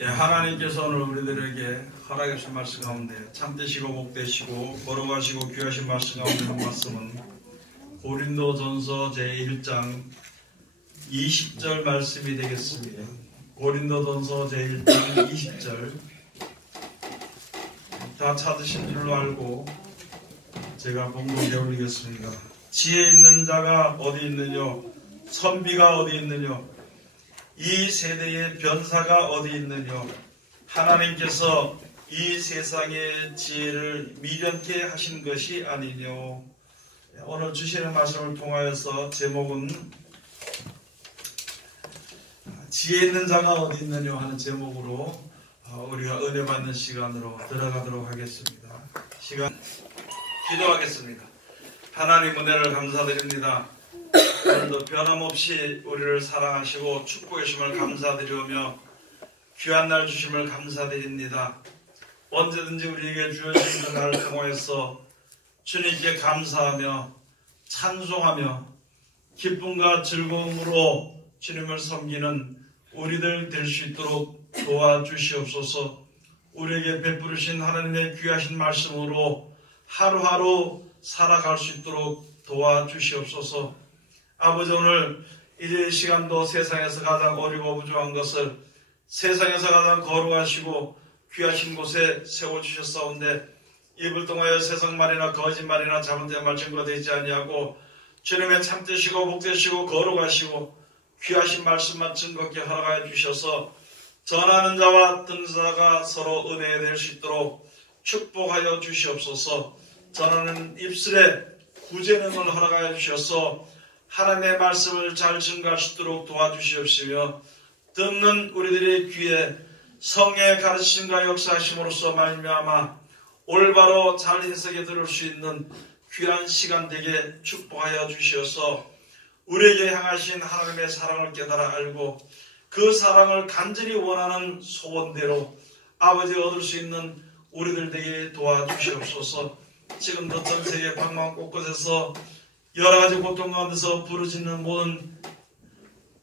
예, 하나님께서 오늘 우리들에게 허락해 주신 말씀 가운데 참되시고 복되시고 거룩하시고 귀하신 말씀 가운데 한 말씀은 고린도전서 제1장 20절 말씀이 되겠습니다. 고린도전서 제1장 20절 다 찾으신 줄로 알고 제가 봉독에 올리겠습니다. 지혜 있는 자가 어디 있느냐, 선비가 어디 있느냐, 이 세대의 변사가 어디 있느냐, 하나님께서 이 세상의 지혜를 미련케 하신 것이 아니냐. 오늘 주시는 말씀을 통하여서 제목은 지혜 있는 자가 어디 있느냐 하는 제목으로 우리가 은혜 받는 시간으로 들어가도록 하겠습니다. 시간 기도하겠습니다. 하나님 은혜를 감사드립니다. 오늘도 변함없이 우리를 사랑하시고 축복해 주심을 감사드리며 귀한 날 주심을 감사드립니다. 언제든지 우리에게 주어진 그 날을 통하여서 주님께 감사하며 찬송하며 기쁨과 즐거움으로 주님을 섬기는 우리들 될 수 있도록 도와주시옵소서. 우리에게 베푸르신 하나님의 귀하신 말씀으로 하루하루 살아갈 수 있도록 도와주시옵소서. 아버지, 오늘 이제 시간도 세상에서 가장 어리고 부족한 것을 세상에서 가장 거룩하시고 귀하신 곳에 세워주셨사온데 입을 통하여 세상말이나 거짓말이나 잘못된 말 증거되지 아니하고 주님의 참되시고 복되시고 거룩하시고 귀하신 말씀만 증거케 허락하여 주셔서 전하는 자와 듣는 자가 서로 은혜될 수 있도록 축복하여 주시옵소서. 전하는 입술에 구제능을 허락하여 주셔서 하나님의 말씀을 잘 증거할 수 있도록 도와주시옵시며 듣는 우리들의 귀에 성령의 가르치심과 역사하심으로써 말미암아 올바로 잘 해석해 들을 수 있는 귀한 시간 되게 축복하여 주시어서 우리에게 향하신 하나님의 사랑을 깨달아 알고 그 사랑을 간절히 원하는 소원대로 아버지 얻을 수 있는 우리들 되게 도와주시옵소서. 지금도 전 세계 방방 곳곳에서 여러 가지 고통 가운데서 부르짖는 모든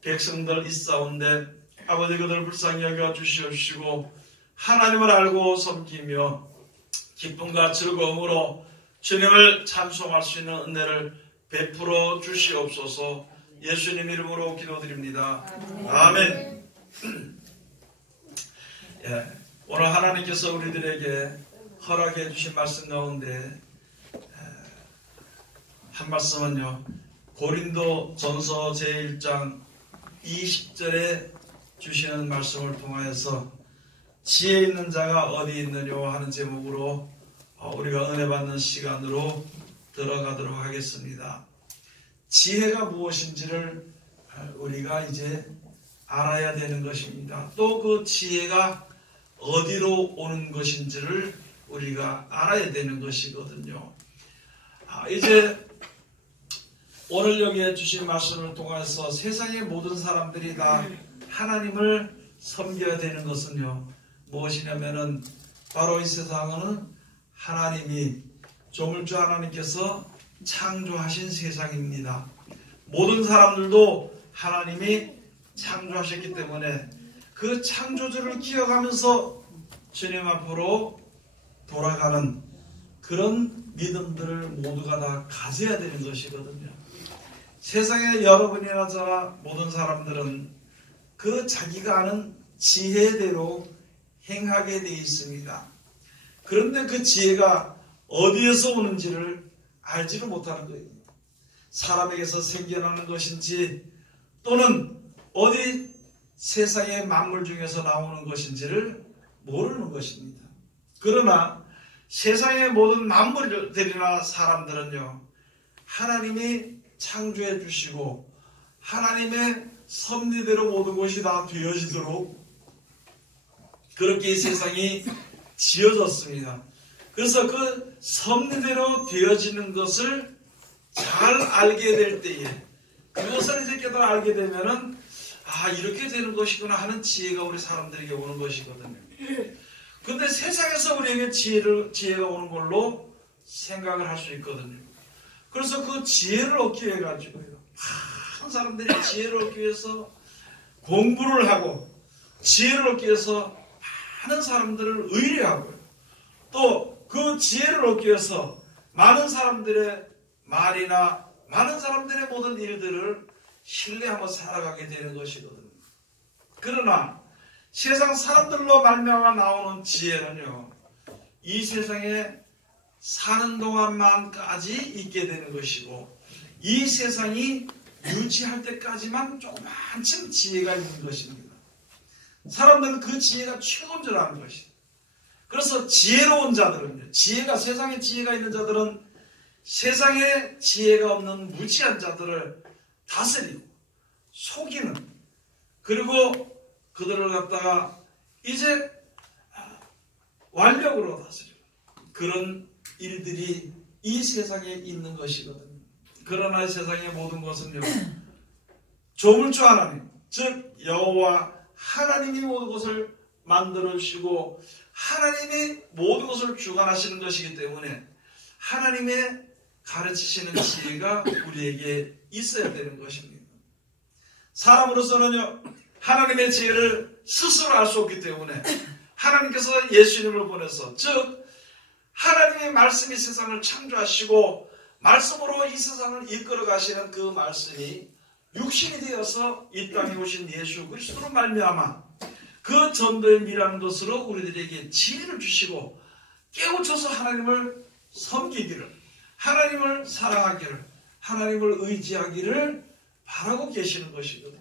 백성들 있사온데 아버지 그들 불쌍히 여겨 주시옵시고 하나님을 알고 섬기며 기쁨과 즐거움으로 주님을 찬송할 수 있는 은혜를 베풀어 주시옵소서. 예수님 이름으로 기도드립니다. 아멘. 예, 오늘 하나님께서 우리들에게 허락해 주신 말씀 가운데 한 말씀은요, 고린도 전서 제1장 20절에 주시는 말씀을 통하여서 지혜 있는 자가 어디 있느냐 하는 제목으로 우리가 은혜 받는 시간으로 들어가도록 하겠습니다. 지혜가 무엇인지를 우리가 이제 알아야 되는 것입니다. 또 그 지혜가 어디로 오는 것인지를 우리가 알아야 되는 것이거든요. 이제 오늘 여기에 주신 말씀을 통해서 세상의 모든 사람들이 다 하나님을 섬겨야 되는 것은요, 무엇이냐면은 바로 이 세상은 하나님이 조물주 하나님께서 창조하신 세상입니다. 모든 사람들도 하나님이 창조하셨기 때문에 그 창조주를 기억하면서 주님 앞으로 돌아가는 그런 믿음들을 모두가 다 가져야 되는 것이거든요. 세상에 여러분이나 저나 모든 사람들은 그 자기가 아는 지혜대로 행하게 되어 있습니다. 그런데 그 지혜가 어디에서 오는지를 알지를 못하는 거예요. 사람에게서 생겨나는 것인지 또는 어디 세상의 만물 중에서 나오는 것인지를 모르는 것입니다. 그러나 세상의 모든 만물들이나 사람들은요, 하나님이 창조해 주시고 하나님의 섭리대로 모든 것이 다 되어지도록 그렇게 이 세상이 지어졌습니다. 그래서 그 섭리대로 되어지는 것을 잘 알게 될 때에 그것을 이제 깨달아 알게 되면은 이렇게 되는 것이구나 하는 지혜가 우리 사람들에게 오는 것이거든요. 근데 세상에서 우리에게 지혜가 오는 걸로 생각을 할 수 있거든요. 그래서 그 지혜를 얻기 위해 가지고요, 많은 사람들이 지혜를 얻기 위해서 공부를 하고 지혜를 얻기 위해서 하는 사람들을 의뢰하고요. 또 그 지혜를 얻기 위해서 많은 사람들의 말이나 많은 사람들의 모든 일들을 신뢰하며 살아가게 되는 것이거든요. 그러나 세상 사람들로 말미암아 나오는 지혜는요, 이 세상에 사는 동안만까지 있게 되는 것이고, 이 세상이 유지할 때까지만 조금만큼 지혜가 있는 것입니다. 사람들은 그 지혜가 최고인 줄 아는 것이죠. 그래서 지혜로운 자들은요, 세상에 지혜가 있는 자들은 세상에 지혜가 없는 무지한 자들을 다스리고 속이는, 그리고 그들을 갖다가 이제 완력으로 다스리고 그런 일들이 이 세상에 있는 것이거든요. 그러나 이 세상의 모든 것은요, 조물주 하나님, 즉 여호와 하나님이 모든 것을 만들어 주시고 하나님이 모든 것을 주관하시는 것이기 때문에 하나님의 가르치시는 지혜가 우리에게 있어야 되는 것입니다. 사람으로서는요, 하나님의 지혜를 스스로 알 수 없기 때문에 하나님께서 예수님을 보내서, 즉 하나님의 말씀이 세상을 창조하시고 말씀으로 이 세상을 이끌어 가시는 그 말씀이 육신이 되어서 이 땅에 오신 예수 그리스도로 말미암아 그 전도의 미라는 것으로 우리들에게 지혜를 주시고 깨우쳐서 하나님을 섬기기를, 하나님을 사랑하기를, 하나님을 의지하기를 바라고 계시는 것이거든요.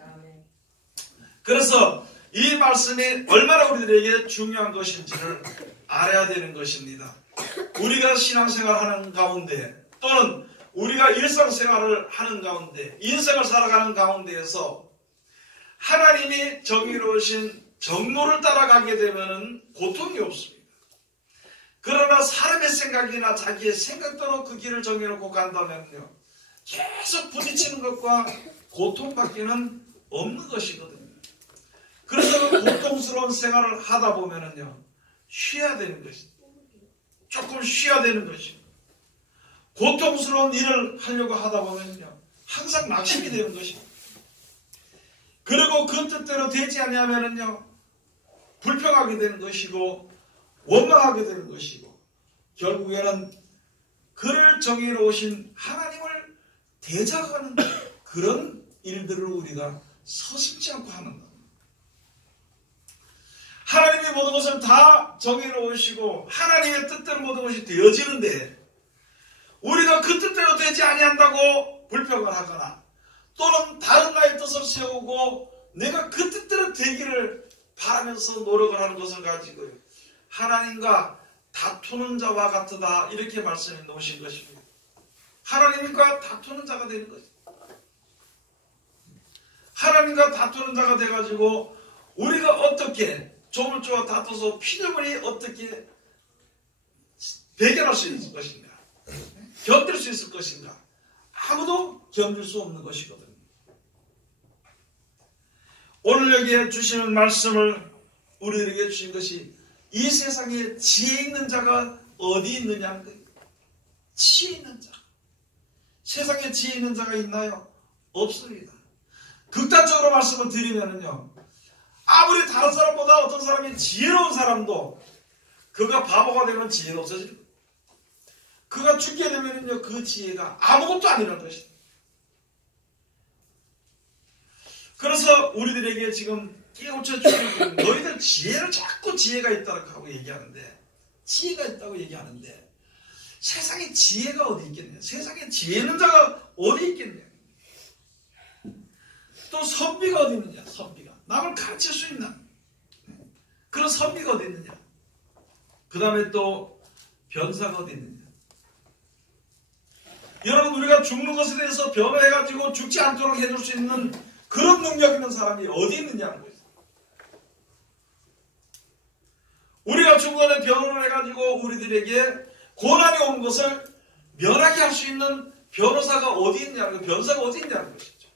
그래서 이 말씀이 얼마나 우리들에게 중요한 것인지를 알아야 되는 것입니다. 우리가 신앙생활하는 가운데 또는 우리가 일상생활을 하는 가운데 인생을 살아가는 가운데에서 하나님이 정의로우신 정로를 따라가게 되면 고통이 없습니다. 그러나 사람의 생각이나 자기의 생각대로 그 길을 정해놓고 간다면요, 계속 부딪히는 것과 고통밖에는 없는 것이거든요. 그래서 그 고통스러운 생활을 하다 보면은요, 쉬어야 되는 것입니다. 조금 쉬어야 되는 것입니다. 고통스러운 일을 하려고 하다 보면요, 항상 낙심이 되는 것입니다. 그리고 그 뜻대로 되지 않으면은요, 불평하게 되는 것이고 원망하게 되는 것이고 결국에는 그를 정의로우신 하나님을 대적하는 그런 일들을 우리가 서슴지 않고 하는 겁니다. 하나님의 모든 것을 다 정의로우시고 하나님의 뜻대로 모든 것이 되어지는데 우리가 그 뜻대로 되지 아니한다고 불평을 하거나 또는 다른 나의 뜻을 세우고 내가 그 뜻대로 되기를 바라면서 노력을 하는 것을 가지고요, 하나님과 다투는 자와 같으다, 이렇게 말씀해 놓으신 것입니다. 하나님과 다투는 자가 되는 거죠. 하나님과 다투는 자가 돼가지고 우리가 어떻게 조물주와 다투서 피조물이 어떻게 배결할 수 있을 것인가, 견딜 수 있을 것인가, 아무도 견딜 수 없는 것이거든요. 오늘 여기에 주시는 말씀을 우리들에게 주신 것이 이 세상에 지혜 있는 자가 어디 있느냐는 거예요. 지혜 있는 자. 세상에 지혜 있는 자가 있나요? 없습니다. 극단적으로 말씀을 드리면요, 아무리 다른 사람보다 어떤 사람이 지혜로운 사람도 그가 바보가 되면 지혜가 없어질 거예요. 그가 죽게 되면요, 그 지혜가 아무것도 아니라는 것입니다. 그래서 우리들에게 지금 깨우쳐 주시는, 너희들 지혜를 자꾸 지혜가 있다고 하고 얘기하는데, 지혜가 있다고 얘기하는데 세상에 지혜가 어디 있겠냐? 세상에 지혜 있는 자가 어디 있겠냐? 또 선비가 어디 있느냐? 선비가 남을 가르칠 수 있나? 그런 선비가 어디 있느냐? 그 다음에 또 변사가 어디 있느냐? 여러분, 우리가 죽는 것에 대해서 변호해가지고 죽지 않도록 해줄 수 있는 그런 능력 있는 사람이 어디 있느냐는 거예요. 우리가 죽어내 변호를 해가지고 우리들에게 고난이 온 것을 면하게 할 수 있는 변호사가 어디 있냐는 거예요. 변사가 어디 있냐는 것이죠.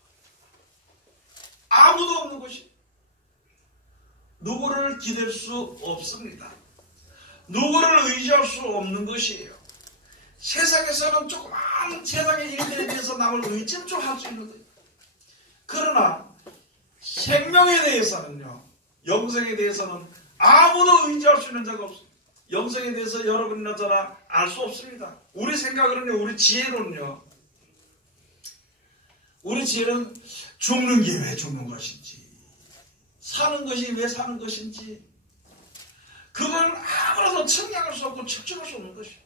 아무도 없는 것이. 누구를 기댈 수 없습니다. 누구를 의지할 수 없는 것이에요. 세상에서는 조그만 세상의 일들에 대해서 남을 의지 좀 할 수 있는 거예요. 그러나 생명에 대해서는요, 영생에 대해서는 아무도 의지할 수 있는 자가 없습니다. 영생에 대해서 여러분이나 저나 알 수 없습니다. 우리 생각으로는요, 우리 지혜로는요, 우리 지혜는 죽는 게 왜 죽는 것인지, 사는 것이 왜 사는 것인지, 그걸 아무라도 측량할 수 없고 측정할 수 없는 것이에요.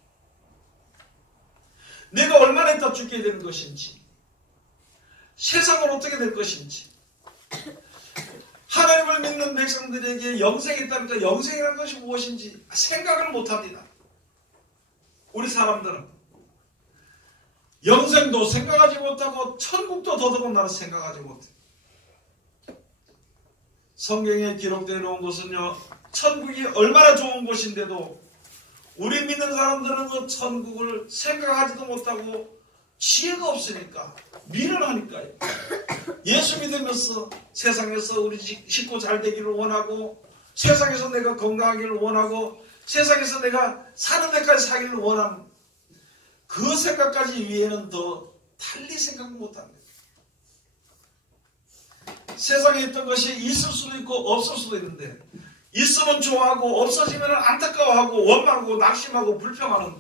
내가 얼마나 있다 죽게 되는 것인지, 세상은 어떻게 될 것인지, 하나님을 믿는 백성들에게 영생이 있다니까 영생이라는 것이 무엇인지 생각을 못합니다. 우리 사람들은 영생도 생각하지 못하고 천국도 더더군다나 생각하지 못해요. 성경에 기록되어 놓은 것은요, 천국이 얼마나 좋은 곳인데도 우리 믿는 사람들은 그 천국을 생각하지도 못하고 지혜가 없으니까 미련하니까요. 예수 믿으면서 세상에서 우리 식구 잘 되기를 원하고, 세상에서 내가 건강하기를 원하고, 세상에서 내가 사는 데까지 사기를 원하는 그 생각까지 위에는 더 달리 생각 못합니다. 세상에 있던 것이 있을 수도 있고 없을 수도 있는데, 있으면 좋아하고 없어지면 안타까워하고 원망하고 낙심하고 불평하는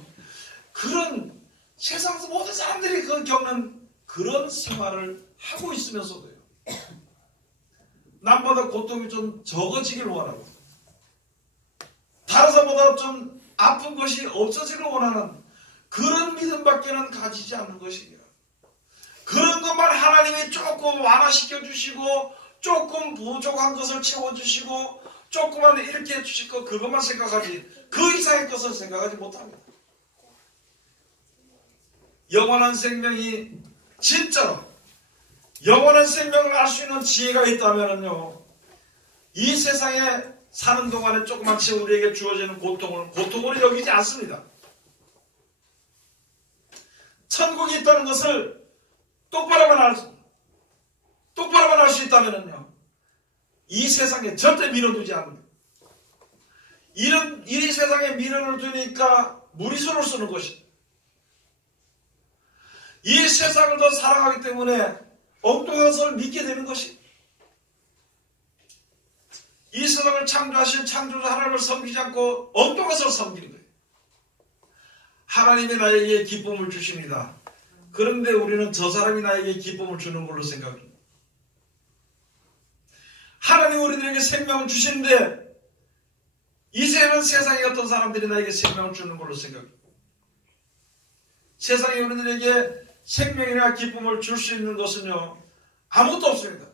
그런 세상에서 모든 사람들이 그 겪는 그런 생활을 하고 있으면서도요, 남보다 고통이 좀 적어지길 원하고 다른 사람보다 좀 아픈 것이 없어지길 원하는 그런 믿음밖에는 가지지 않는 것이에요. 그런 것만 하나님이 조금 완화시켜 주시고, 조금 부족한 것을 채워주시고, 조금만 이렇게 해주시고, 그것만 생각하지 그 이상의 것을 생각하지 못합니다. 영원한 생명이 진짜로 영원한 생명을 알 수 있는 지혜가 있다면요, 이 세상에 사는 동안에 조그맣게 우리에게 주어지는 고통을 고통으로 여기지 않습니다. 천국이 있다는 것을 똑바로만 알 수 있다면요, 이 세상에 절대 밀어두지 않는다. 이 세상에 미련을 두니까 무리수를 쓰는 것이다. 이 세상을 더 사랑하기 때문에 엉뚱한 것을 믿게 되는 것이, 이 세상을 창조하신 창조주 하나님을 섬기지 않고 엉뚱한 것을 섬기는 거예요. 하나님이 나에게 기쁨을 주십니다. 그런데 우리는 저 사람이 나에게 기쁨을 주는 걸로 생각합니다. 하나님이 우리들에게 생명을 주시는데 이제는 세상에 어떤 사람들이 나에게 생명을 주는 걸로 생각합니다. 세상에 우리들에게 생명이나 기쁨을 줄 수 있는 것은요, 아무것도 없습니다.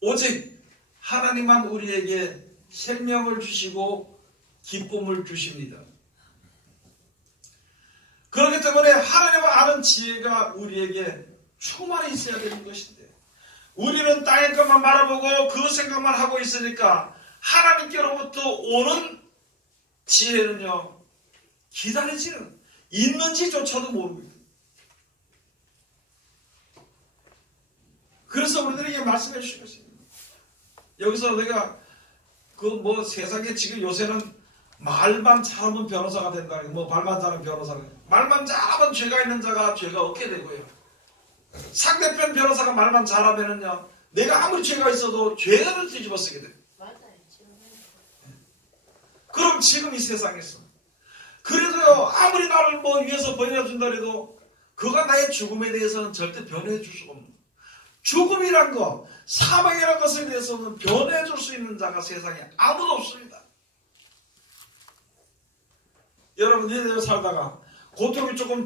오직 하나님만 우리에게 생명을 주시고 기쁨을 주십니다. 그렇기 때문에 하나님을 아는 지혜가 우리에게 충만히 있어야 되는 것인데, 우리는 땅의 것만 바라보고 그 생각만 하고 있으니까 하나님께로부터 오는 지혜는요, 기다리지는 있는지조차도 모릅니다. 그래서 우리들에게 말씀해 주신 것입니다. 여기서 내가 세상에 지금 요새는 말만 잘하면 변호사가 된다. 말만 잘하면 변호사가 된다. 말만 잘하면 죄가 있는 자가 죄가 없게 되고요. 상대편 변호사가 말만 잘하면은요, 내가 아무리 죄가 있어도 죄를 뒤집어 쓰게 돼요. 그럼 지금 이 세상에서 그래도요, 아무리 나를 위해서 번영해 준다 해도 그가 나의 죽음에 대해서는 절대 변호해 줄 수가 없는 거예요. 죽음이란 것, 사망이란 것에 대해서는 변호해 줄 수 있는 자가 세상에 아무도 없습니다. 여러분, 이대로 살다가 고통이 조금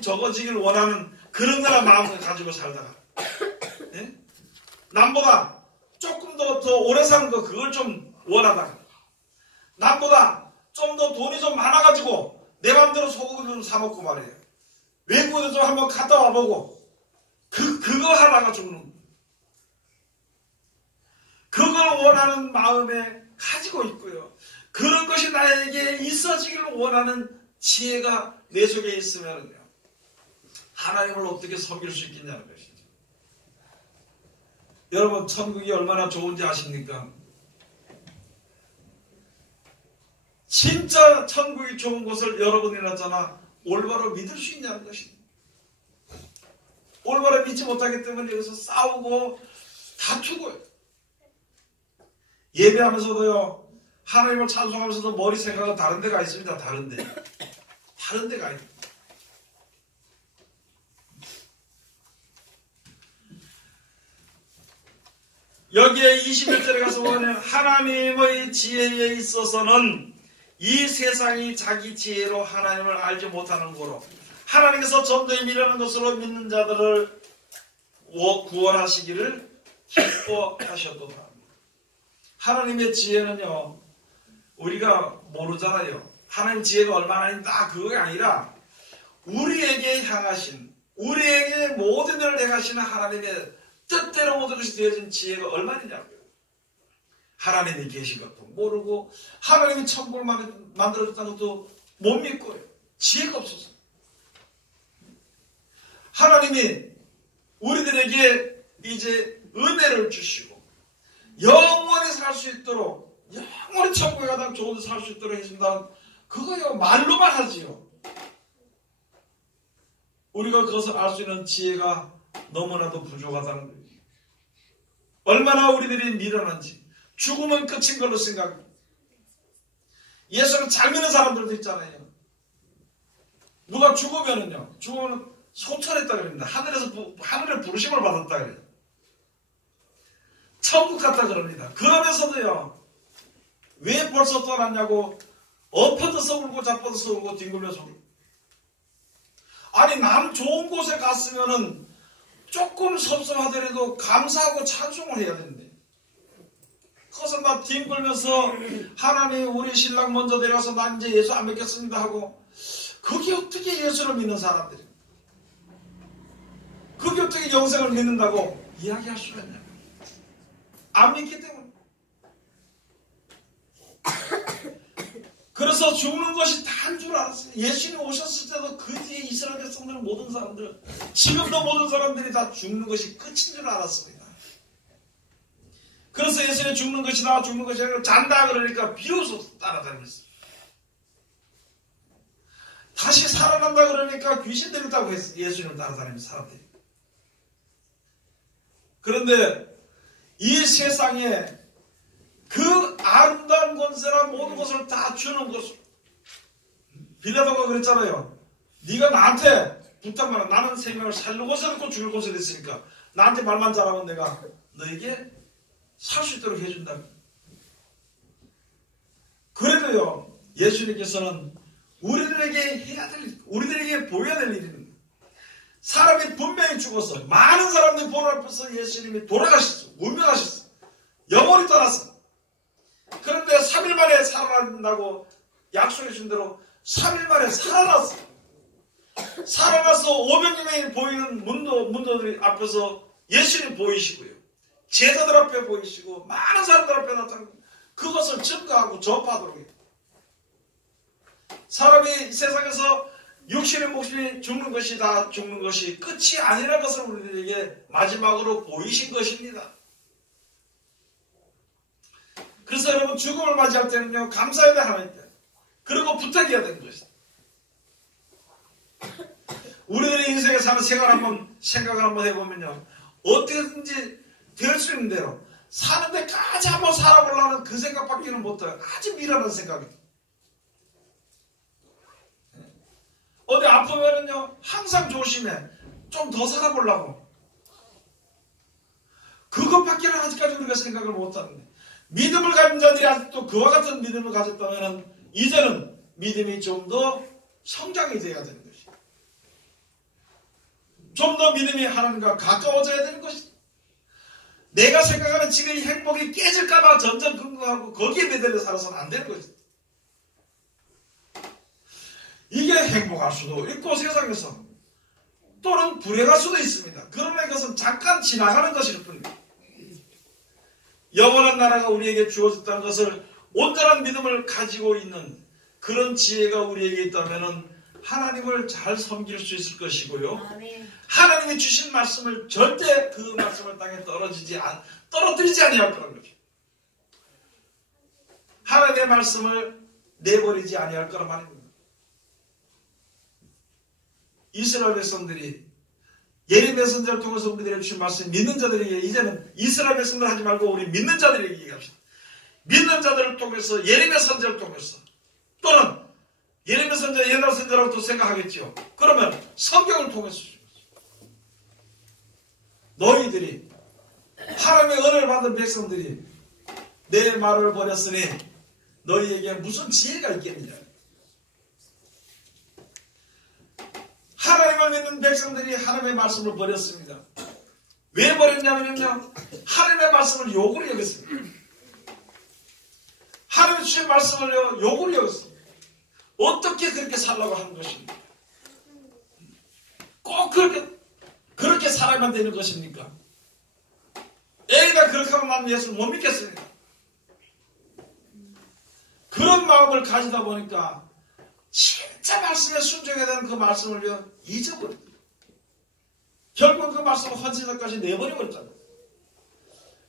적어지길 원하는 그런 거나 마음을 가지고 살다가, 예? 남보다 조금 더 오래 사는 거, 그걸 좀 원하다가, 남보다 좀 더 돈이 좀 많아가지고 내 마음대로 소고기를 좀 사먹고 말이에요. 외국에 좀 한번 갔다 와보고 그거 하다가 죽는 거예요. 그걸 원하는 마음에 가지고 있고요. 그런 것이 나에게 있어지기를 원하는 지혜가 내 속에 있으면요, 하나님을 어떻게 섬길 수 있겠냐는 것이죠. 여러분, 천국이 얼마나 좋은지 아십니까? 진짜 천국이 좋은 것을 여러분이나 저나 올바로 믿을 수 있냐는 것입니다. 올바로 믿지 못하기 때문에 여기서 싸우고 다투고요. 예배하면서도요, 하나님을 찬송하면서도 머리 생각은 다른 데가 있습니다. 다른 데가 있습니다. 여기에 21절에 가서 보면 하나님의 지혜에 있어서는 이 세상이 자기 지혜로 하나님을 알지 못하는 거로 하나님께서 전도에 미련한 것으로 믿는 자들을 구원하시기를 기뻐하셨도다. 하나님의 지혜는요, 우리가 모르잖아요. 하나님 지혜가 얼마나 있다 그게 아니라 우리에게 향하신, 우리에게 모든 일을 행하시는 하나님의 뜻대로 모든 것이 되어진 지혜가 얼마냐고요. 하나님이 계신 것도 모르고 하나님이 천국을 만들어줬다는 것도 못 믿고요. 지혜가 없어서. 하나님이 우리들에게 이제 은혜를 주시고 영원히 살 수 있도록, 영원히 천국에 가다 좋은 데 살 수 있도록 해준다. 그거요 말로만 하지요. 우리가 그것을 알 수 있는 지혜가 너무나도 부족하다는 거예요. 얼마나 우리들이 미련한지. 죽으면 끝인 걸로 생각합니다. 예수를 잘 믿는 사람들도 있잖아요. 누가 죽으면 소천했다 그럽니다. 하늘의 부르심을 받았다 그래요. 천국 갔다 그럽니다. 그러면서도요, 왜 벌써 떠났냐고 엎어져서 울고 자빠져서 울고 뒹굴려서 울고. 아니, 남 좋은 곳에 갔으면은 조금 섭섭하더라도 감사하고 찬송을 해야 되는데, 그것은 막 뒹굴면서 하나님 우리 신랑 먼저 데려가서 난 이제 예수 안 믿겠습니다 하고, 그게 어떻게 예수를 믿는 사람들이, 그게 어떻게 영생을 믿는다고 이야기할 수가 있냐. 안 믿기 때문에. 그래서 죽는 것이 다인 줄 알았어요. 예수님 오셨을 때도 그 뒤에 이스라엘 백성들은 모든 사람들, 지금도 모든 사람들이 다 죽는 것이 끝인 줄 알았습니다. 그래서 예수님 죽는 것이다, 죽는 것이다, 잔다 그러니까 비로소 따라다녔어요. 다시 살아난다 그러니까 귀신들이 있다고 했어요. 예수님을 따라다니는 사람들이. 그런데 이 세상에 그 아름다운 권세나 모든 것을 다 주는 것을, 빌라도가 그랬잖아요. 네가 나한테 부탁만 하면 나는 생명을 살릴 곳에 있고 죽을 곳에 있으니까 나한테 말만 잘하면 내가 너에게 살 수 있도록 해준다. 그래도요, 예수님께서는 우리들에게 해야 될 일, 우리들에게 보여야 될 일입니다. 사람이 분명히 죽었어. 많은 사람들이 보는 앞에서 예수님이 돌아가셨어. 운명하셨어. 영원히 떠났어. 그런데 3일 만에 살아난다고 약속해 준 대로 3일 만에 살아났어. 살아나서 500명이 보이는 문도들 앞에서 예수님 보이시고요. 제자들 앞에 보이시고 많은 사람들 앞에 나타나고 그것을 증거하고 전파하도록 해요. 사람이 세상에서 육신의 목숨이 죽는 것이 다 죽는 것이 끝이 아니라는 것을 우리들에게 마지막으로 보이신 것입니다. 그래서 여러분, 죽음을 맞이할 때는요, 감사해야 돼, 하나님께. 그리고 부탁해야 되는 것이다. 우리들의 인생에 사는 생각을 한번 해보면요, 어떻게든지 될 수 있는 대로 사는 데까지 한번 살아보려는 그 생각밖에는 못해요. 아주 미련한 생각이에요. 어디 아프면은요, 항상 조심해. 좀 더 살아보려고. 그것밖에는 아직까지 우리가 생각을 못하는데, 믿음을 가진 자들이 아직도 그와 같은 믿음을 가졌다면 이제는 믿음이 좀 더 성장이 돼야 되는 것이다. 좀 더 믿음이 하나님과 가까워져야 되는 것이다. 내가 생각하는 지금 이 행복이 깨질까봐 전전긍긍하고 거기에 매달려 살아서는 안 되는 것이다. 이게 행복할 수도 있고 세상에서 또는 불행할 수도 있습니다. 그러나 이것은 잠깐 지나가는 것일 뿐입니다. 영원한 나라가 우리에게 주어졌다는 것을 온전한 믿음을 가지고 있는 그런 지혜가 우리에게 있다면 하나님을 잘 섬길 수 있을 것이고요. 하나님이 주신 말씀을 절대 그 말씀을 땅에 떨어뜨리지 아니할 거라는 거죠. 하나님의 말씀을 내버리지 아니할 거란 말입니다. 이스라엘 백성들이 예레미야 선지자를 통해서 우리들에게 주신 말씀, 믿는 자들에게, 이제는 이스라엘 백성들 하지 말고 우리 믿는 자들에게 얘기합시다. 믿는 자들을 통해서 예레미야 선지자를 통해서 또는 예레미야 선지자 옛날 선지자라고 또 생각하겠죠. 그러면 성경을 통해서 너희들이 하나님의 은혜를 받은 백성들이 내 말을 버렸으니 너희에게 무슨 지혜가 있겠느냐. 하나님을 믿는 백성들이 하나님의 말씀을 버렸습니다. 왜 버렸냐면요, 하나님의 말씀을 욕으로 여겼습니다. 하나님 주신 말씀을 욕으로 여겼습니다. 어떻게 그렇게 살라고 하는 것입니까? 꼭 그렇게 살아야만 되는 것입니까? 에이다 그렇게 하면 나는 예수를 못 믿겠습니다. 그런 마음을 가지다 보니까 진짜 말씀에 순종해야 되는 그 말씀을 잊어버립니다. 결국 그 말씀을 헌신까지 내버려버렸잖아요.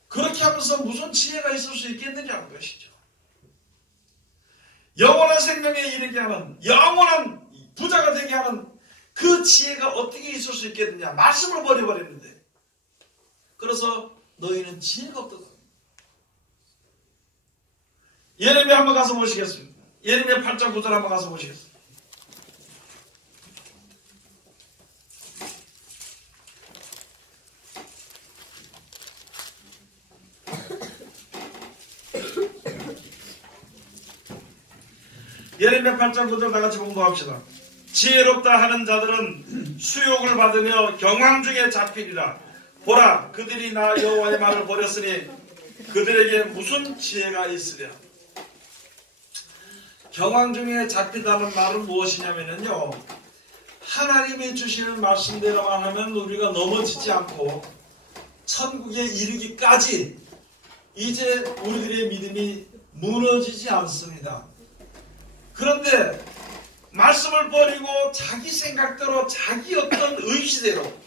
그렇게 하면서 무슨 지혜가 있을 수 있겠느냐는 것이죠. 영원한 생명에 이르게 하는, 영원한 부자가 되게 하는 그 지혜가 어떻게 있을 수 있겠느냐. 말씀을 버려버렸는데. 그래서 너희는 지혜가 없다고. 예레미야 한번 가서 보시겠습니다. 예레미야 8장 9절 한번 가서 보시겠습니다. 예레미야 8장 9절 다같이 공부합시다. 지혜롭다 하는 자들은 수욕을 받으며 경황 중에 잡히리라. 보라, 그들이 나 여호와의 말을 버렸으니 그들에게 무슨 지혜가 있으랴. 경황 중에 잡히다는 말은 무엇이냐면요, 하나님이 주시는 말씀대로만 하면 우리가 넘어지지 않고 천국에 이르기까지 이제 우리들의 믿음이 무너지지 않습니다. 그런데 말씀을 버리고 자기 생각대로, 자기 어떤 의지대로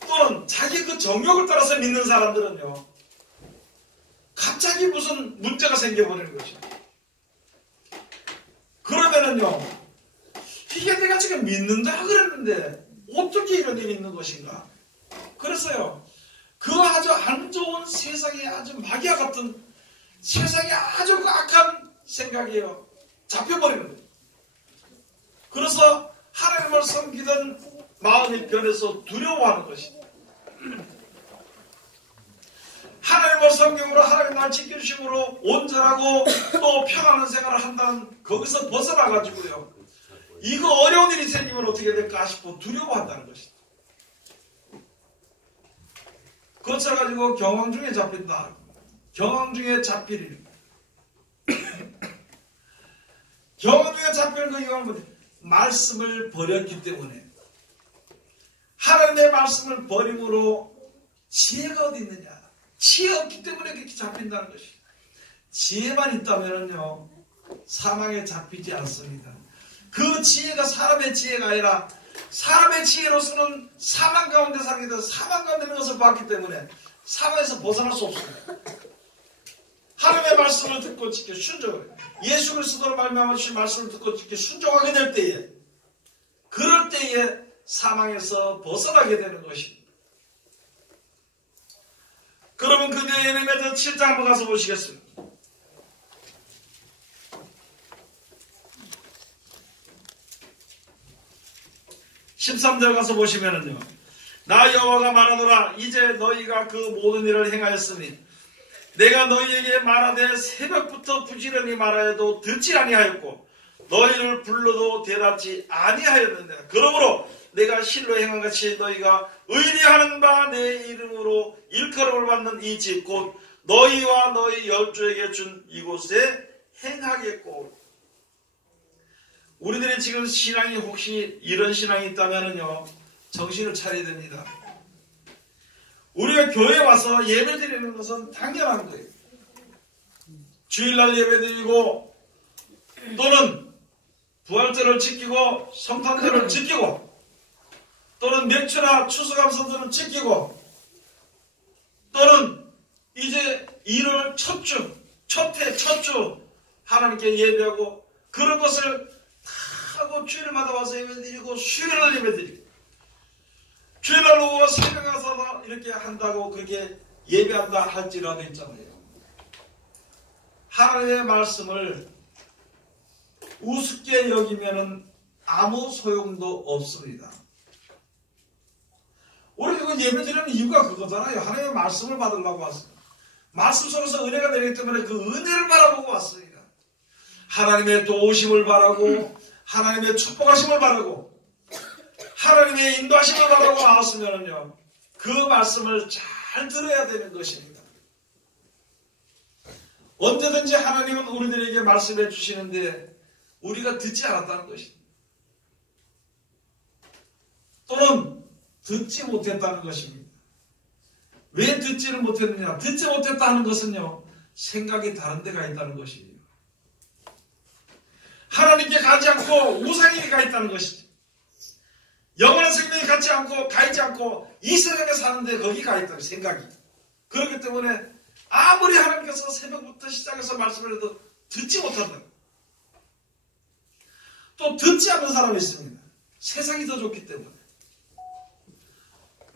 또는 자기 그 정욕을 따라서 믿는 사람들은요, 갑자기 무슨 문제가 생겨버리는 것이죠. 그러면은요, 이게 내가 지금 믿는다 그랬는데 어떻게 이런 일이 있는 것인가. 그래서요, 그 아주 안 좋은 세상에 아주 마귀와 같은 세상에 아주 악한 생각이에요. 잡혀버리는 거예요. 그래서 하나님을 섬기던 마음이 변해서 두려워하는 것이죠. 하나님을 섬김으로 하나님 날 지켜주심으로 온전하고 또 평안한 생활을 한다는 거기서 벗어나가지고요, 이거 어려운 일이 생기면 어떻게 될까 싶어 두려워한다는 것이죠. 거쳐가지고 경황 중에 잡힌다. 경황 중에 잡히리. 경황 중에 잡히는 그 이유가 뭐냐? 말씀을 버렸기 때문에. 하나님의 말씀을 버림으로 지혜가 어디 있느냐? 지혜 없기 때문에 그렇게 잡힌다는 것이에요. 지혜만 있다면요, 사망에 잡히지 않습니다. 그 지혜가 사람의 지혜가 아니라 사람의 지혜로서는 사망 가운데 살게 돼서 사망 가운데 있는 것을 봤기 때문에 사망에서 벗어날 수 없습니다. 하나님의 말씀을 듣고 지켜 순종을, 예수 그리스도로 말미암아 주신 말씀을 듣고 지켜 순종하게 될 때에, 그럴 때에 사망에서 벗어나게 되는 것입니다. 그러면 그 뒤에 예레미야 7장 한번 가서 보시겠습니다. 13절 가서 보시면은요, 나 여호와가 말하노라. 이제 너희가 그 모든 일을 행하였으니 내가 너희에게 말하되 새벽부터 부지런히 말하여도 듣지 아니하였고 너희를 불러도 대답지 아니하였는데, 그러므로 내가 실로 행한 같이 너희가 의리하는 바 내 이름으로 일컬음을 받는 이 집 곧 너희와 너희 열조에게 준 이곳에 행하겠고. 우리들의 지금 신앙이 혹시 이런 신앙이 있다면요, 정신을 차려야 됩니다. 우리가 교회에 와서 예배 드리는 것은 당연한 거예요. 주일날 예배 드리고 또는 부활절을 지키고 성탄절을 지키고 또는 맥주나 추수감사절을 지키고 또는 이제 1월 첫 주, 첫 주 하나님께 예배하고 그런 것을 다 하고 주일마다 와서 예배드리고 수요일날 예배드리고 주일날 오후와 새벽에 가서 이렇게 한다고 그렇게 예배한다 할지라도 있잖아요. 하나님의 말씀을 우습게 여기면은 아무 소용도 없습니다. 우리 그 예배 드리는 이유가 그거잖아요. 하나님의 말씀을 받으려고 왔습니다. 말씀 속에서 은혜가 내리기 때문에 그 은혜를 바라보고 왔습니다. 하나님의 도우심을 바라고 하나님의 축복하심을 바라고 하나님의 인도하심을 바라고 나왔으면요, 그 말씀을 잘 들어야 되는 것입니다. 언제든지 하나님은 우리들에게 말씀해 주시는데 우리가 듣지 않았다는 것입니다. 또는 듣지 못했다는 것입니다. 왜 듣지를 못했느냐? 듣지 못했다는 것은요, 생각이 다른 데가 있다는 것이에요. 하나님께 가지 않고 우상에게 가 있다는 것이죠. 영원한 생명이 가 있지 않고 이 세상에 사는데 거기 가 있다는 생각이. 그렇기 때문에 아무리 하나님께서 새벽부터 시작해서 말씀을 해도 듣지 못한다. 또 듣지 않는 사람이 있습니다. 세상이 더 좋기 때문에.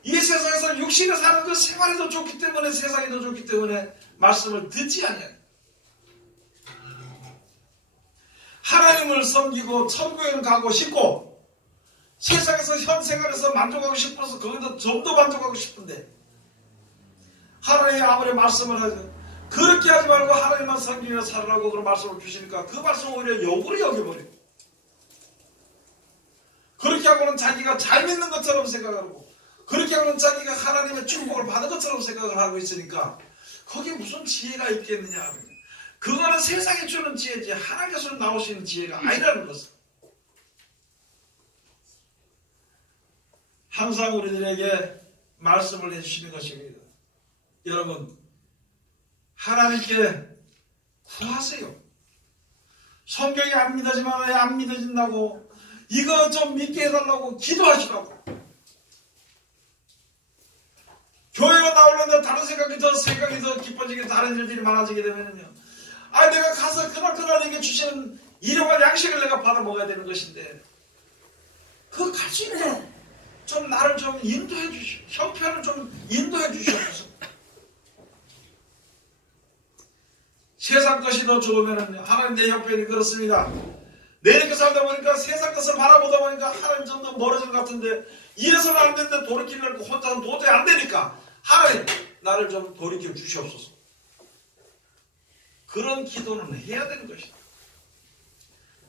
이 세상에서 육신에 사는 그 생활이 더 좋기 때문에, 세상이 더 좋기 때문에 말씀을 듣지 않아요. 하나님을 섬기고 천국에 가고 싶고 세상에서 현 생활에서 만족하고 싶어서 거기서 좀 더 만족하고 싶은데 하나님이 아무리 말씀을 하죠. 그렇게 하지 말고 하나님만 섬기며 살으라고 그런 말씀을 주시니까 그 말씀을 오히려 욕으로 여겨버려요. 그렇게 하고는 자기가 잘 믿는 것처럼 생각하고 그렇게 하고는 자기가 하나님의 축복을 받은 것처럼 생각을 하고 있으니까 거기에 무슨 지혜가 있겠느냐. 그거는 세상이 주는 지혜지 하나님께서 나오시는 지혜가 아니라는 것을 항상 우리들에게 말씀을 해주시는 것입니다. 여러분, 하나님께 구하세요. 성경이 안 믿어지만 왜 안 믿어진다고 이거 좀 믿게 해달라고 기도하시라고. 교회가 나오려는데 다른 생각이 더 깊어지게 다른 일들이 많아지게 되면요, 내가 가서 그날에게 주시는 일용할 양식을 내가 받아 먹어야 되는 것인데 그거 갈 수 있도록 좀 나를 좀 인도해 주시오. 형편을 좀 인도해 주시옵소서. 세상 것이 더 좋으면 하나님 내 형편이 그렇습니다. 내리게 살다 보니까 세상 것을 바라보다 보니까 하나님 좀 더 멀어진 것 같은데 이래서는 안 되는데 돌이키려고 혼자는 도저히 안 되니까 하나님 나를 좀 돌이켜 주시옵소서. 그런 기도는 해야 되는 것이다.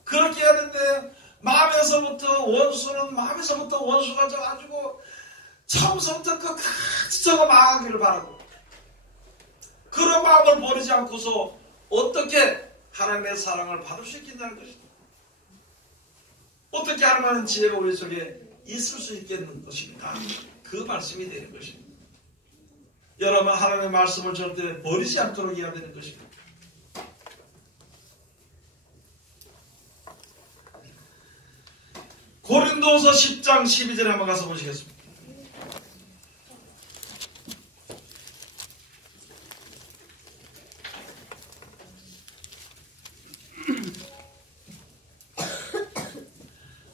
그렇게 해야 되는데 마음에서부터 원수가 져가지고 처음서부터 끝까지 저거 망하기를 바라고 그런 마음을 버리지 않고서 어떻게 하나님의 사랑을 받을 수 있겠냐는 것이다. 어떻게 하나님의 지혜가 우리 속에 있을 수 있겠는 것입니다. 그 말씀이 되는 것입니다. 여러분, 하나님의 말씀을 절대 버리지 않도록 해야 되는 것입니다. 고린도서 10장 12절에 한번 가서 보시겠습니다.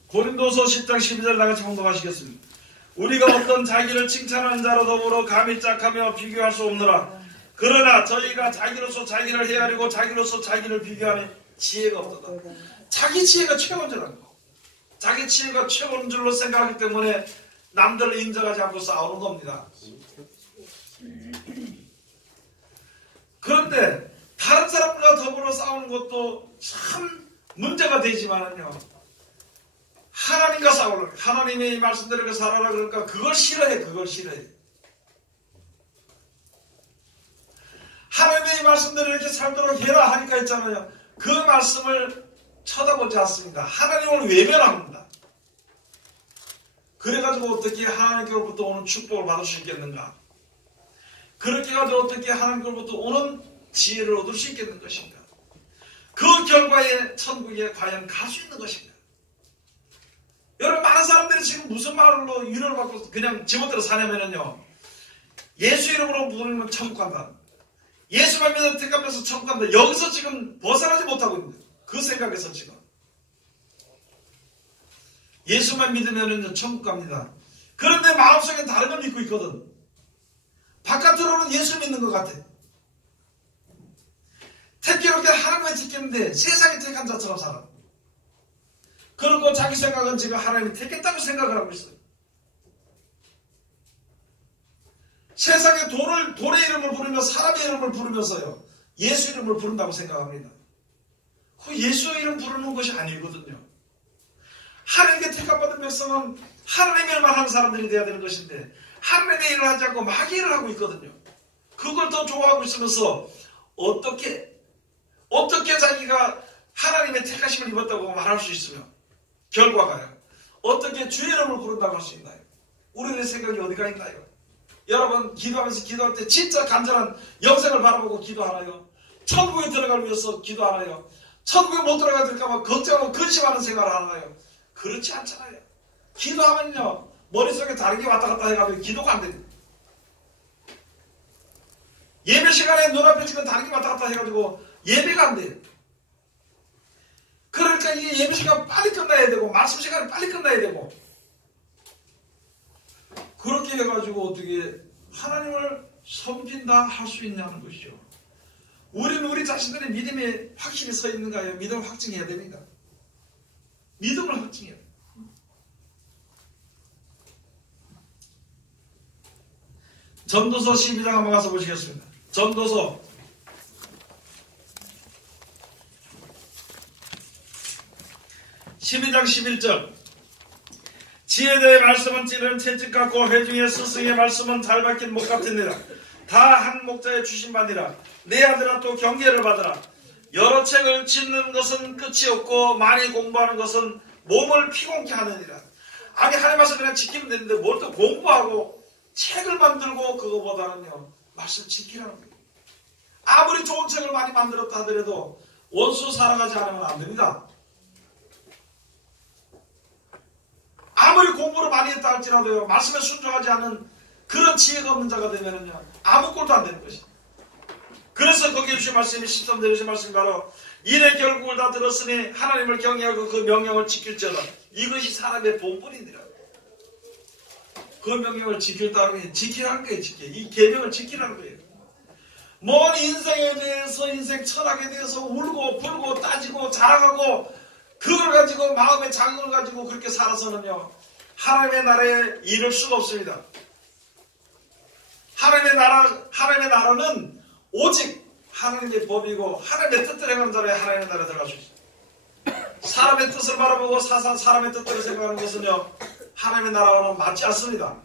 고린도서 10장 12절 나같이 봉독하시겠습니다. 우리가 어떤 자기를 칭찬하는 자로 더불어 감히 짝하며 비교할 수 없느라. 그러나 저희가 자기로서 자기를 헤아리고 자기로서 자기를 비교하니 지혜가 없도다. 자기 지혜가 최고인 줄 알고 자기 지혜가 최고인 줄로 생각하기 때문에 남들을 인정하지 않고 싸우는 겁니다. 그런데 다른 사람과 더불어 싸우는 것도 참 문제가 되지만은요, 하나님과 싸우려고, 하나님의 말씀대로 살아라 그러니까 그걸 싫어해. 하나님의 말씀대로 이렇게 살도록 해라 하니까 있잖아요. 그 말씀을 쳐다보지 않습니다. 하나님을 외면합니다. 그래가지고 어떻게 하나님께로부터 오는 축복을 받을 수 있겠는가? 그렇게 해가지고 어떻게 하나님께로부터 오는 지혜를 얻을 수 있겠는 것인가? 그 결과에 천국에 과연 갈 수 있는 것인가? 여러분, 많은 사람들이 지금 무슨 말로 위로를 받고 그냥 지멋대로 사냐면요, 예수 이름으로 부르면 천국 간다, 예수만 믿어 택하면서 천국 간다, 여기서 지금 벗어나지 못하고 있는 거예요. 그 생각에서 지금 예수만 믿으면 천국 갑니다. 그런데 마음속에 다른 걸 믿고 있거든. 바깥으로는 예수 믿는 것 같아. 택기롭게 하나님의 택했는데 세상이 택한 자처럼 살아. 그리고 자기 생각은 지금 하나님이 택했다고 생각을 하고 있어요. 세상에 돈의 이름을 부르며 사람의 이름을 부르면서요, 예수 이름을 부른다고 생각합니다. 그 예수 이름 부르는 것이 아니거든요. 하나님께 택함받은 백성은 하나님의 일만 하는 사람들이 되어야 되는 것인데, 하나님의 일을 하지 않고 마귀 일을 하고 있거든요. 그걸 더 좋아하고 있으면서 어떻게 자기가 하나님의 택하심을 입었다고 말할 수 있으며, 결과가요, 어떻게 주의 이름을 부른다고 할 수 있나요? 우리의 생각이 어디가 있나요? 여러분, 기도하면서 기도할 때 진짜 간절한 영생을 바라보고 기도하나요? 천국에 들어가기 위해서 기도하나요? 천국에 못 들어가야 될까봐 걱정하고 근심하는 생각을 하나요? 그렇지 않잖아요. 기도하면요, 머릿속에 다른 게 왔다 갔다 해가지고 기도가 안 됩니다. 예배 시간에 눈앞에 지금 다른 게 왔다 갔다 해가지고 예배가 안 돼요. 그러니까 이 예배 시간 빨리 끝나야 되고, 말씀 시간이 빨리 끝나야 되고, 그렇게 해가지고 어떻게 하나님을 섬긴다 할 수 있냐는 것이죠. 우리는 우리 자신들의 믿음에 확실히 서 있는가요? 믿음을 확증해야 됩니다. 믿음을 확증해야 돼요. 전도서 12장 한번 가서 보시겠습니다. 전도서 12장 11절. 지혜자의 말씀은 찌르는 채찍 같고 회중의 스승의 말씀은 잘 박힌 목 같으니라. 다 한 목자에 주신 바니라. 내 아들아, 또 경계를 받으라. 여러 책을 짓는 것은 끝이 없고 많이 공부하는 것은 몸을 피곤케 하느니라. 아니, 하나님 말씀 그냥 지키면 되는데 뭘 또 공부하고 책을 만들고, 그거보다는요, 말씀 지키라는 거예요. 아무리 좋은 책을 많이 만들었다 하더라도 원수 살아가지 않으면 안 됩니다. 아무리 공부를 많이 했다 할지라도요, 말씀에 순종하지 않은 그런 지혜가 없는 자가 되면은요, 아무 꼴도 안 되는 것이죠. 그래서 거기에 주신 말씀이 13절에 주신 말씀이 바로 일의 결국을 다 들었으니 하나님을 경외하고 그 명령을 지킬지어다. 이것이 사람의 본분이니라. 그 명령을 지킬다는 게 지키라는 거예요. 이 계명을 지키라는 거예요. 먼 인생에 대해서, 인생 철학에 대해서 울고 불고 따지고 자랑하고, 그걸 가지고 마음의 자극을 가지고 그렇게 살아서는요, 하나님의 나라에 이를 수가 없습니다. 하나님의 나라는 오직 하나님의 법이고 하나님의 뜻대로 행하는 자라야 하나님의 나라에 들어갈 수 있어요. 사람의 뜻을 바라보고 사람의 뜻대로 생각하는 것은요, 하나님의 나라와는 맞지 않습니다.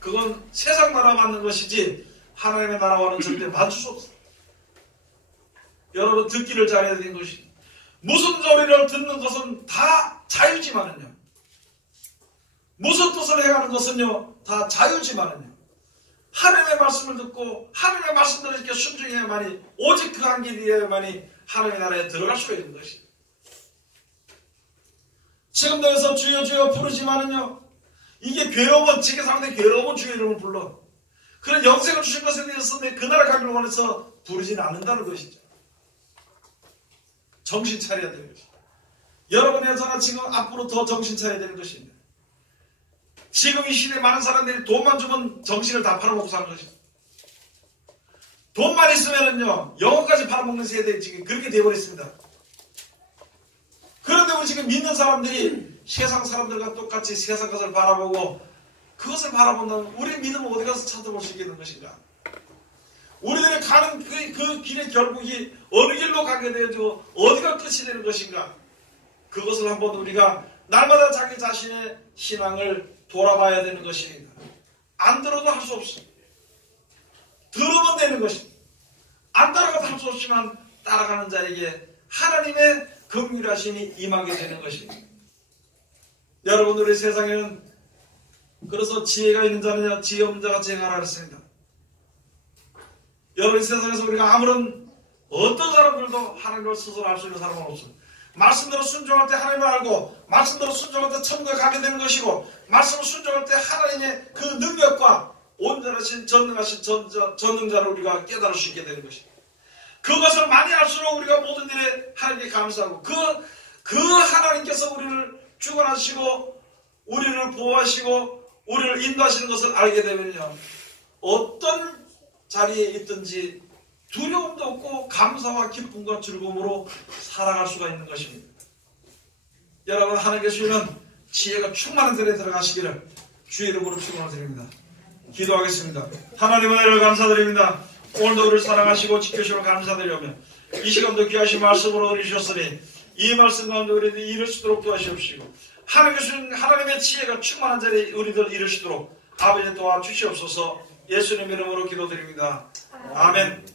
그건 세상 나라 맞는 것이지 하나님의 나라와는 절대 맞출 수 없어요. 여러분, 듣기를 잘해야 되는 것이, 무슨 소리를 듣는 것은 다 자유지만은요, 무슨 뜻을 행하는 것은요, 다 자유지만은요, 하나님의 말씀을 듣고 하나님의 말씀대로 이렇게 순종해야만이, 오직 그 한 길이어야만이 하나님의 나라에 들어갈 수가 있는 것이에요. 지금 내에서 주여 주여 부르지만은요, 이게 괴로움은, 지게 상대 괴로움은 주의 이름을 불러. 그런 영생을 주신 것에 대해서 내 그 나라 가기를 원해서 부르지는 않는다는 것이죠. 정신 차려야 되는 것이죠. 여러분의 저는 지금 앞으로 더 정신 차려야 되는 것입니다. 지금 이 시대에 많은 사람들이 돈만 주면 정신을 다 팔아먹고 사는 것이죠. 돈만 있으면은요, 영혼까지 팔아먹는 세대에 지금 그렇게 되어버렸습니다. 그런데 우리 지금 믿는 사람들이 세상 사람들과 똑같이 세상 것을 바라보고, 그것을 바라본다면 우리 믿음은 어디 가서 찾아볼 수 있겠는 것인가? 우리들이 가는 그 길의 결국이 어느 길로 가게 되어지고 어디가 끝이 되는 것인가? 그것을 한번 우리가 날마다 자기 자신의 신앙을 돌아봐야 되는 것입니다. 안 들어도 할 수 없습니다. 들으면 되는 것입니다. 안 따라가도 할 수 없지만 따라가는 자에게 하나님의 긍휼하심이 임하게 되는 것입니다. 여러분, 우리 세상에는 그래서 지혜가 있는 자는 지혜 없는 자가 지혜하라 했습니다. 여러분, 세상에서 우리가 아무런 어떤 사람들도 하나님을 스스로 알 수 있는 사람은 없습니다. 말씀대로 순종할 때 하나님을 알고, 말씀대로 순종할 때 천국에 가게 되는 것이고, 말씀을 순종할 때 하나님의 그 능력과 온전하신 전능하신 전능자를 우리가 깨달을 수 있게 되는 것입니다. 그것을 많이 알수록 우리가 모든 일에 하나님께 감사하고, 그 하나님께서 우리를 주관하시고 우리를 보호하시고 우리를 인도하시는 것을 알게 되면요, 어떤 자리에 있든지 두려움도 없고 감사와 기쁨과 즐거움으로 살아갈 수가 있는 것입니다. 여러분, 하나님께서 주시는 지혜가 충만한 자리에 들어가시기를 주의 이름으로 축원드립니다. 기도하겠습니다. 하나님 은혜를 감사드립니다. 오늘도 우리를 사랑하시고 지켜주시고 감사드리며 이 시간도 귀하신 말씀으로 은혜 주셨으니 이 말씀 가운데 우리들 이룰 수 있도록 도와주시옵시고 하나님의 지혜가 충만한 자리에 우리들 이룰 수 있도록 아버지 도와주시옵소서. 예수님 이름으로 기도드립니다. 아멘.